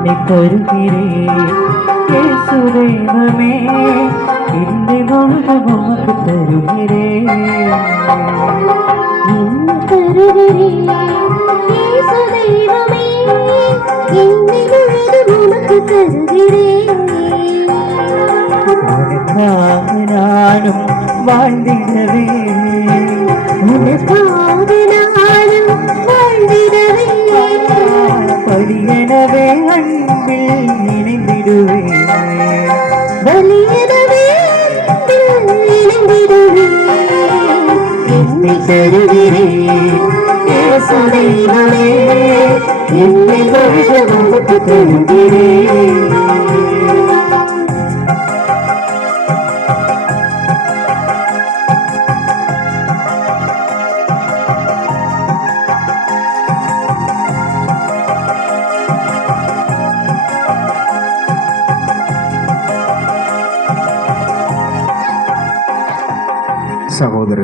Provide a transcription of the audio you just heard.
என்னை உமக்கு இயேசு தெய்வமே என்னை முழுதும் உனக்கு தருகிறேன் உனக்காக நானும் வாழ்ந்திடவே. உனக்காக படியனவே அன்பில் நினைந்திடுவேன். அன்பில் இணைந்திடுவேன். என்னை தருகிறேன் என்னை தருகிறேன் சகோதர